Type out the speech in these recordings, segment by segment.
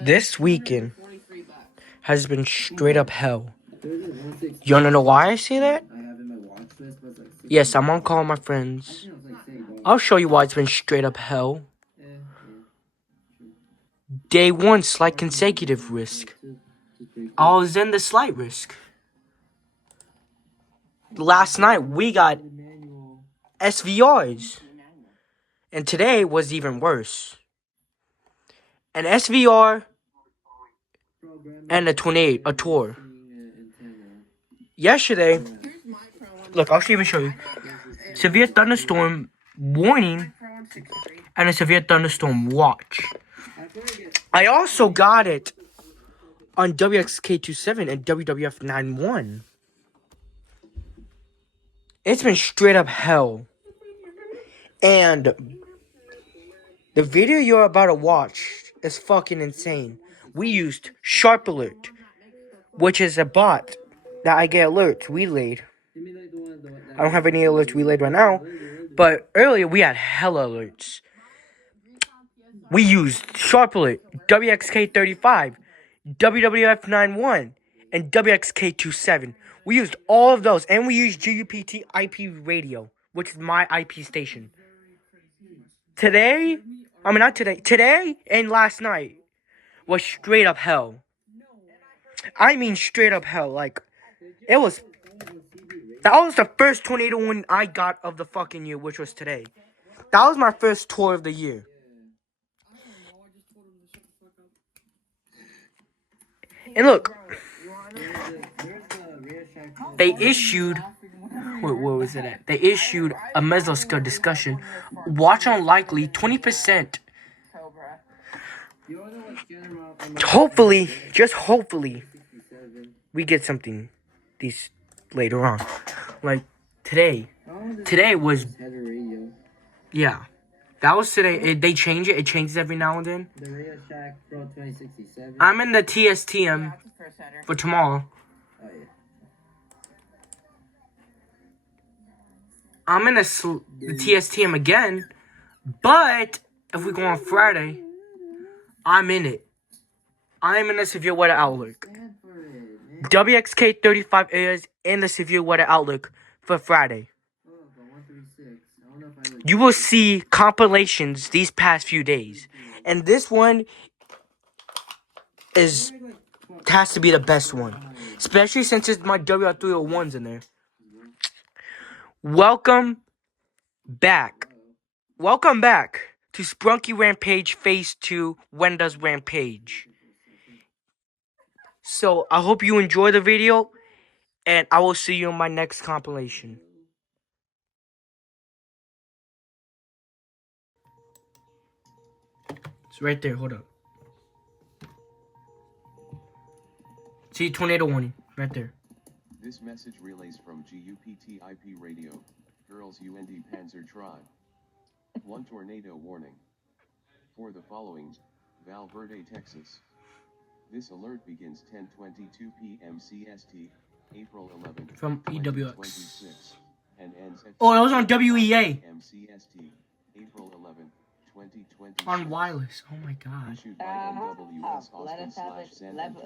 This weekend has been straight up hell. You wanna know why I say that? Yes, I'm on call with my friends. I'll show you why it's been straight up hell. Day 1, slight consecutive risk. I was in the slight risk. Last night, we got SVRs. And today was even worse. An SVR and a tour. Yesterday, look, I'll even show you. Severe thunderstorm warning and a severe thunderstorm watch. I also got it on WXK27 and WWF 91. It's been straight up hell. And the video you're about to watch is fucking insane. We used Sharp Alert, which is a bot that I get alerts relayed. I don't have any alerts relayed right now, but earlier we had hella alerts. We used Sharp Alert, WXK35, WWF 91, and WXK27. We used all of those, and we used GUPT IP radio, which is my IP station. Today and last night was straight up hell. I mean straight up hell. Like, that was the first tornado warning I got of the fucking year, which was today. That was my first tour of the year. And look, they issued, where was it at? They issued a mesoskeleton discussion. Watch unlikely, 20%. Hopefully, just hopefully, we get something these later on. Like today was, yeah, that was today. They change it. It changes every now and then. I'm in the TSTM for tomorrow. I'm in the TSTM again, but if we go on Friday, I'm in it. I'm in the severe weather outlook. WXK 35 areas in the severe weather outlook for Friday. You will see compilations these past few days. And this one has to be the best one. Especially since it's my WR301s in there. Welcome back. Welcome back to Sprunki Rampage Phase 2, WENDA'S Rampage. So, I hope you enjoy the video, and I will see you in my next compilation. It's right there, hold up. See, tornado warning, right there. This message relays from GUPT IP radio, Girls UND Panzer Tribe. 1 tornado warning. For the following, Val Verde, Texas. This alert begins 10:22 p.m. CST, April 11th, From EWX. 2026, and ends at oh, it was on WEA. CST, April 11th, 2026. On wireless. Oh my god. Issued by NWS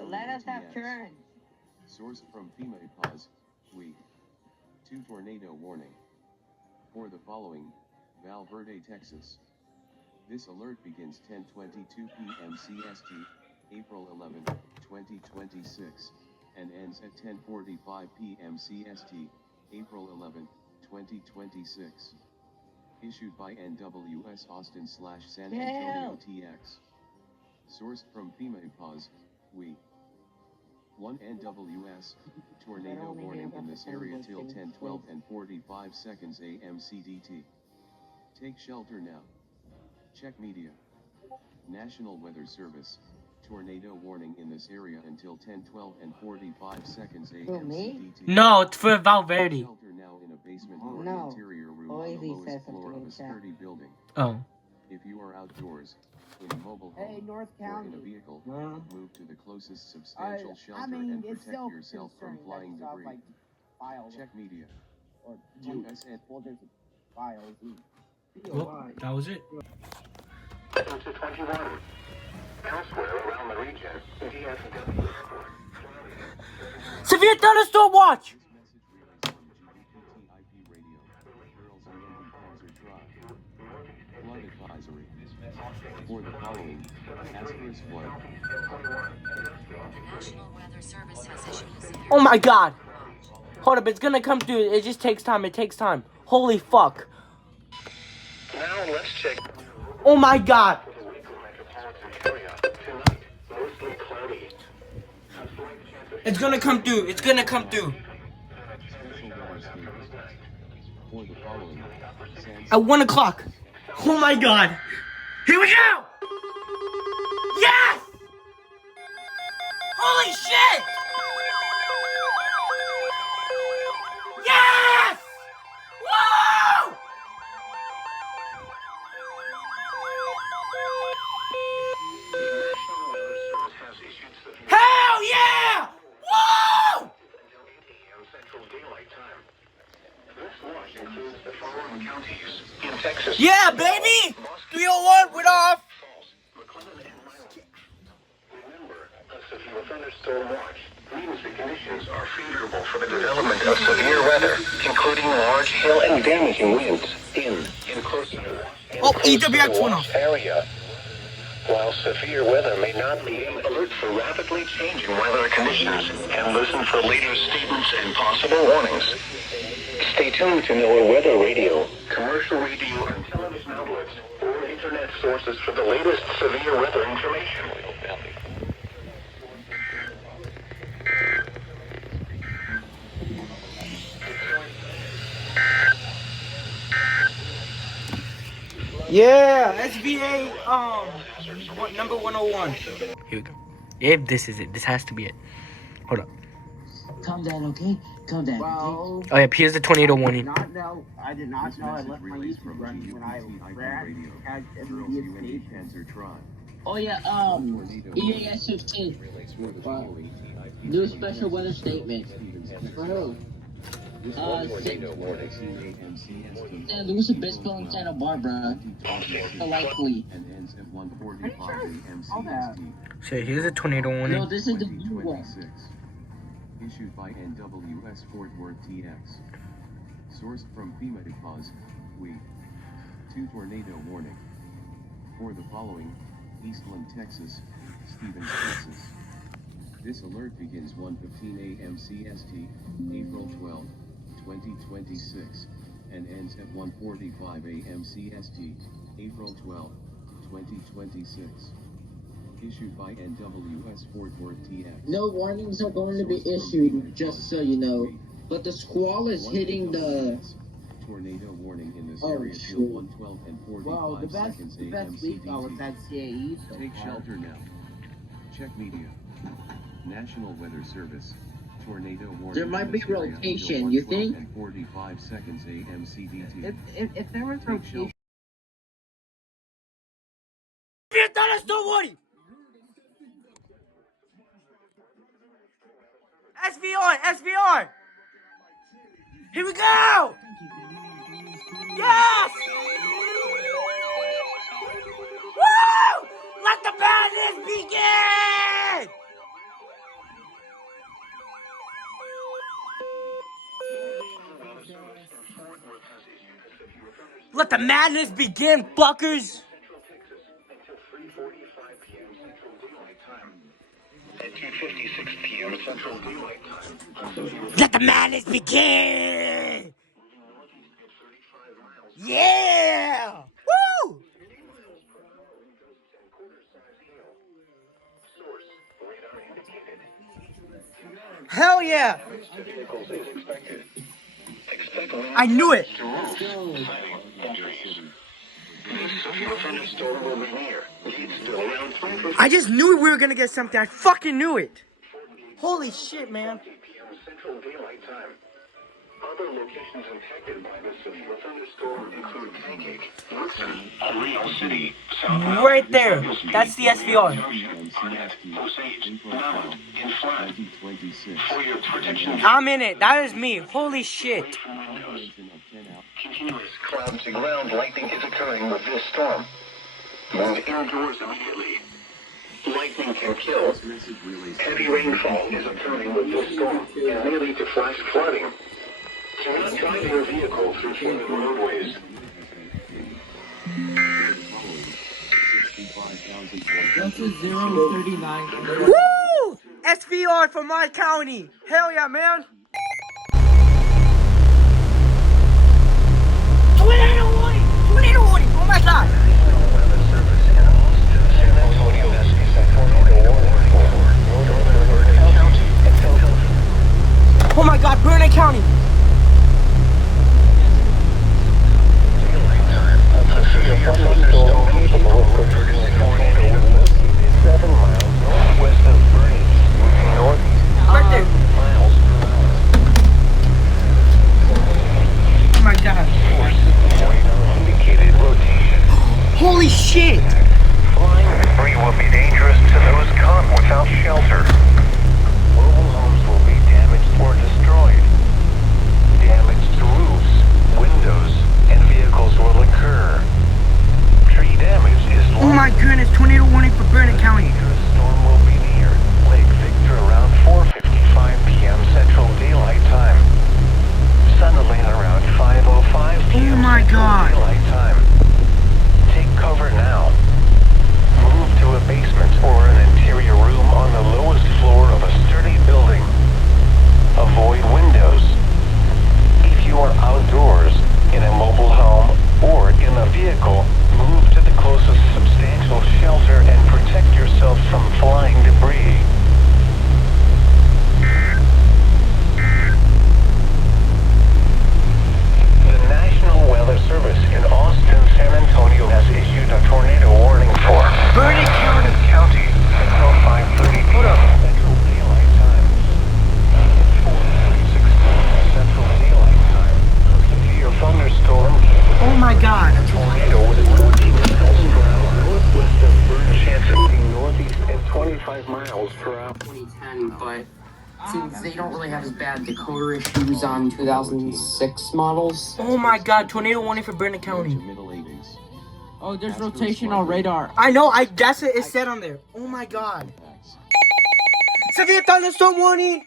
let us have turn. Source from FEMA pause, week. 2 tornado warning. For the following, Val Verde, Texas. This alert begins 10:22 p.m. CST, April 11, 2026, and ends at 10:45 p.m. CST, April 11, 2026. Issued by NWS Austin / San Antonio TX. Sourced from FEMA pause, we. 1 NWS, tornado warning in this area till 10:12 and 45 seconds AM CDT. Take shelter now. Check media. National Weather Service, tornado warning in this area until 10:12 and 45 seconds AM CDT. No, it's for Valverde. Shelter now in a basement or an interior room on the lowest floor of a sturdy building. Oh. If you are outdoors, in a mobile home, or in a vehicle, move to the closest substantial shelter and protect yourself from flying debris. Check media. 2 SN. Well, that was it. Elsewhere around Severe thunderstorm watch! This message relays from GBPT IP radio. Girls and Flood advisory. For the following, asterisk flood. National Weather Service has issued a severe. Oh my god! Hold up, it's gonna come through. It just takes time. It takes time. Holy fuck. Now let's check. Oh my god. It's gonna come through. It's gonna come through. For the following, At 1 o'clock. Oh my god. Here we go! Yes! Holy shit! Yes! Woo! Hell yeah! Woo! In Texas. Yeah, baby! 301, we're off! Remember, a severe thunderstorm watch means the conditions are favorable for the development of severe weather, including large hail and damaging winds in close to EWX went off. area. While severe weather may not be, alert for rapidly changing weather conditions and listen for later statements and possible warnings. Stay tuned to NOAA Weather Radio, commercial radio and television outlets, or internet sources for the latest severe weather information. Yeah, SVA, number 101. Here we go. If this is it, this has to be it. Hold up. Calm down, okay? Calm down. Well, Oh, yep, here's the tornado warning. I did not know I left my relays YouTube from running when I GBPT IP ran. radio. Had Girls immediate UNH stage. Cancer Tron. Oh yeah, EAS 15. Relays for the following IP Do a special weather statement. Bro. tornado warning. Yeah, there was a baseball in Santa Barbara. Likely. And ends at 1:45 a.m. All that. CST. So here's a tornado No, warning. this is the new one. 2026. Issued by NWS Fort Worth TX. Sourced from FEMA Pause, we. 2 tornado warning. For the following, Eastland, Texas, Stevens, Texas. This alert begins 1:15 a.m. CST, April 12, 2026, and ends at 1:45 a.m. CST, April 12, 2026. Issued by NWS Fort Worth TX. No warnings are going to be issued, just so you know. But the squall is hitting the... Tornado warning in this Oh, area till shit. 1:12 and 45 Well, the seconds best a.m. week I was CDT. at CAE. So Take far. shelter now. Check media. National Weather Service. Tornado warning. There might in be this area until rotation, you 1:12 think? And 45 seconds a.m. CDT. If there was Take rotation, shelter. Severe thunderstorm warning! SVR, SVR! Here we go! Yes! Woo! Let the madness begin! Let the madness begin, fuckers! At 2:56 p.m. Central Daylight Time. Let the madness begin! Yeah! Woo! Hell yeah! Expect winds I knew it! to roofs, siding, and trees. This severe thunderstorm will be near. Leads to around 3:50 I just knew we were gonna get something. I fucking knew it. Holy shit, man. p.m. Central Daylight Time. Other locations impacted by this severe thunderstorm include Pancake, Woodson, Rio City, South Right there. That's the SVR. Osage, Mound, and Flat. 2026. For your protection, I'm in it. That is me. Holy shit. Duration of 10 hours. continuous cloud to ground lightning is occurring with this storm. Move indoors immediately. Lightning can kill. Heavy rainfall is occurring with this storm and may lead to flash flooding. Do not drive your vehicle through flooded roadways. That's a 039. Woo! SVR for my county. Hell yeah, man. Tornado warning! Tornado warning! Oh my god! Oh my god, Burnett County! Right there! Oh my god! Holy shit! Flying debris will be dangerous to those caught without shelter. Mobile homes will be damaged or destroyed. Damage to roofs, windows, and vehicles will occur. Tree damage is Oh my goodness, tornado warning for Burnett County. The storm will be near Lake Victor around 4:55 p.m. Central Daylight Time. Sunderland around 5:05 p.m. Oh my Central god. Daylight Time. Take cover now. Move to a basement or an interior room on the lowest floor of a sturdy building. Avoid windows. If you are outdoors, in a mobile home, or in a vehicle, move to the closest substantial shelter and protect yourself from flying debris. The National Weather Service in Austin, San Antonio has issued a tornado warning for Burnett County. until 5:30 p.m. Central Daylight Time. 4:36 p.m. Central Daylight Time. A severe thunderstorm. Oh my god. Tornado with 14 miles per hour northwest of Burn, chance of being northeast at 25 miles per hour. 2010, but since they don't really have as bad decoder issues on 2006 models. Oh my god, tornado warning for Burnett County. Middle 80s. Oh, there's rotational radar. I know, that's it, it's said on there. Oh my god. Severe thunderstorm warning!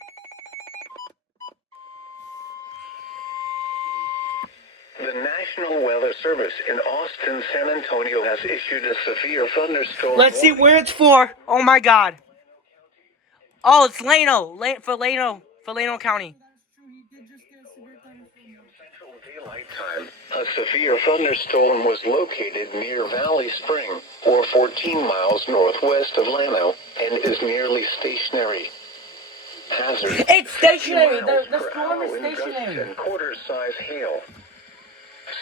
The National Weather Service in Austin, San Antonio has issued a severe thunderstorm. Let's see where it's for. Oh my god. Oh, it's Lano. For Lano County. Central Daylight Time. A severe thunderstorm was located near Valley Spring, or 14 miles northwest of Llano, and is nearly stationary. Hazard. It's stationary. 50 miles The per storm is hour in gusts stationary. and quarter-size hail.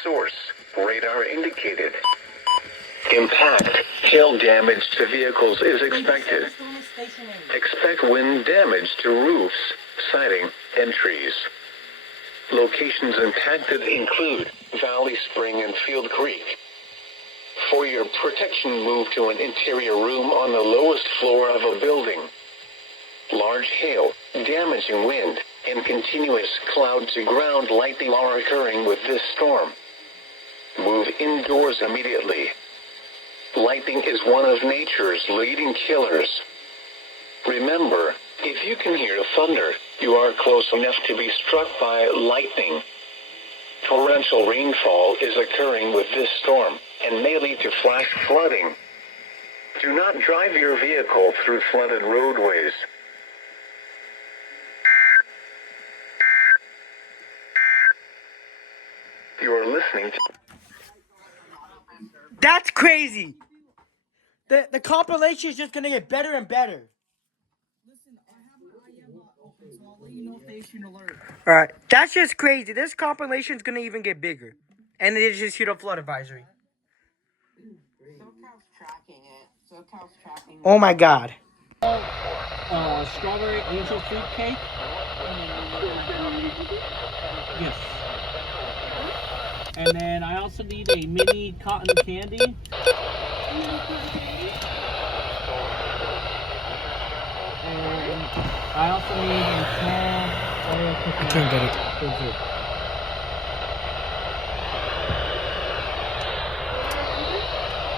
Source, radar indicated. Impact, hail damage to vehicles is expected. Expect wind damage to roofs, siding, and trees. Locations impacted include Valley Spring and Field Creek. For your protection, move to an interior room on the lowest floor of a building. Large hail, damaging wind, and continuous cloud-to-ground lightning are occurring with this storm. Move indoors immediately. Lightning is one of nature's leading killers. Remember, if you can hear thunder, you are close enough to be struck by lightning. Torrential rainfall is occurring with this storm and may lead to flash flooding. Do not drive your vehicle through flooded roadways. You are listening to... That's crazy. The compilation is just gonna get better and better. Alright, that's just crazy. This compilation is gonna even get bigger. And they just issued a flood advisory. Oh my god. Strawberry angel fruit cake. Yes. And then I also need a mini cotton candy. And I also need a small Oreo cookie. I can't get it.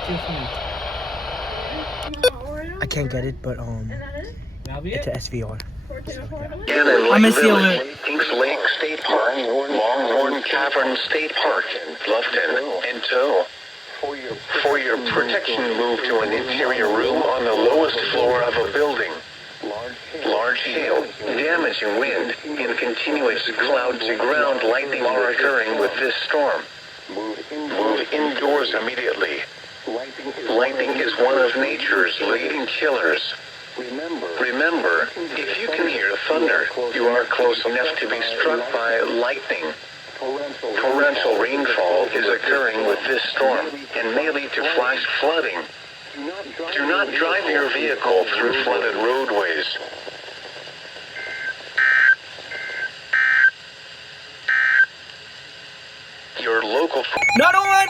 Just me. I can't get it, but That'll be it's it. a SVR. I'm gonna see over. Inks Lake State Park, Longhorn Cavern State Park, Bluffton, and Tow. For your protection, move to an interior room on the lowest floor of a building. Large hail, damaging wind, and continuous cloud-to-ground lightning are occurring with this storm. Move indoors immediately. Lightning is one of nature's leading killers. Remember, if you can hear thunder, you are close enough to be struck by lightning. Torrential rainfall is occurring with this storm and may lead to flash flooding. Do not drive your vehicle through flooded roadways. Your local... Another one!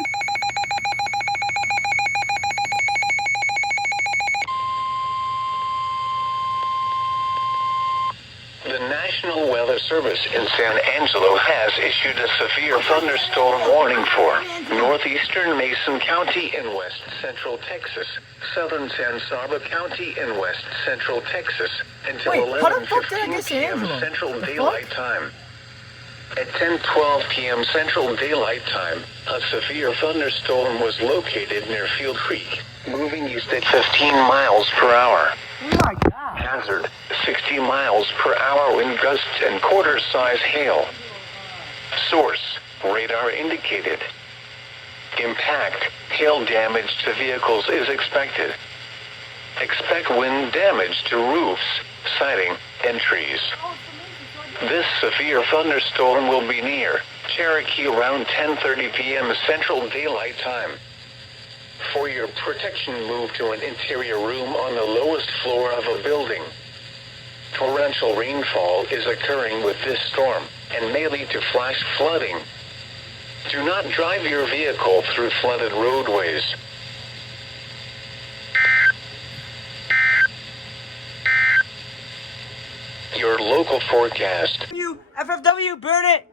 The National Weather Service in San Angelo has issued a severe thunderstorm warning for northeastern Mason County in west central Texas, southern San Saba County in west central Texas, until Wait, how the fuck did I 11:15 get San p.m. Angelo? Central The Daylight fuck? Time. At 10:12 p.m. Central Daylight Time, a severe thunderstorm was located near Field Creek, moving east at 15 miles per hour. Oh my god. Hazard, 60 miles per hour wind gusts and quarter-size hail. Source, radar indicated. Impact, hail damage to vehicles is expected. Expect wind damage to roofs, siding, and trees. This severe thunderstorm will be near Cherokee around 10:30 p.m. Central Daylight Time. For your protection, move to an interior room on the lowest floor of a building. Torrential rainfall is occurring with this storm and may lead to flash flooding. Do not drive your vehicle through flooded roadways. Your local forecast. FFW, burn it!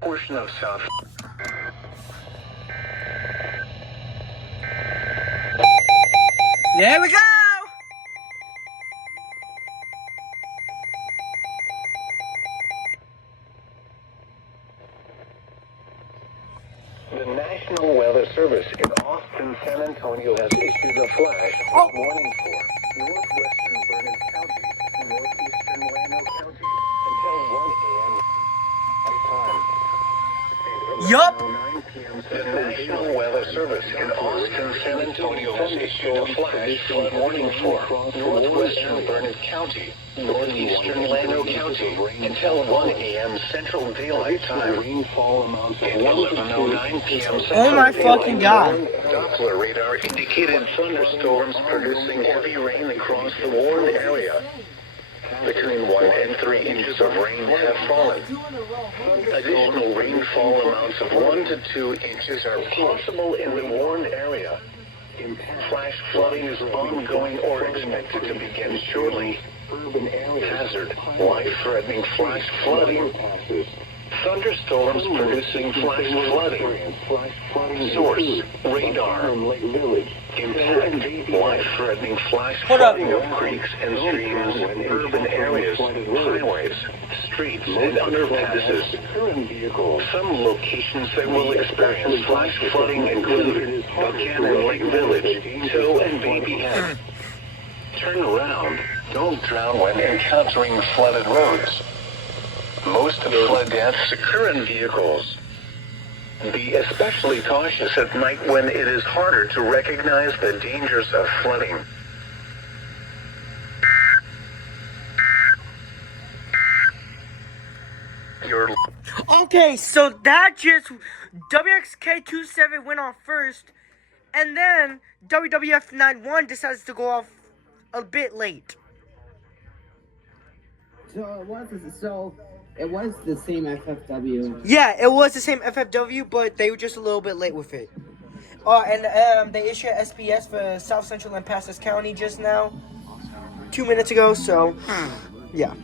Portion of South. There we go! The National Weather Service in Austin, San Antonio has issued a flash warning for northwestern Burnett County, northeastern Llano County, until 1 a.m. time. Yup. The National Weather Service in Austin, San Antonio has issued a flash flood warning for northwestern Burnett County, northeastern Llano County, until 1 a.m. Central Daylight Time. At 11:09 p.m. Central Oh my Daylight fucking god. Doppler radar indicated thunderstorms producing heavy rain across the warned area. Between 1 and 3 inches of rain have fallen. Additional rainfall amounts of 1 to 2 inches are possible in the warned area. Flash flooding is ongoing or expected to begin shortly. Hazard, life-threatening flash flooding. Thunderstorms producing flash flooding. Source, radar. Impact, life-threatening flash flooding of creeks and streams, urban areas, highways, streets, and underpasses. Some locations that will experience flash flooding include Buchanan Lake Village, Tow and Baby Head. Turn around. Don't drown when encountering flooded roads. Most flood deaths occur in vehicles. Be especially cautious at night when it is harder to recognize the dangers of flooding. Okay, so that just WXK27 went off first, and then WWF91 decides to go off a bit late. It was the same FFW. Yeah, it was the same FFW, but they were just a little bit late with it. And they issued SPS for South Central and Passes County just now, 2 minutes ago. So, yeah.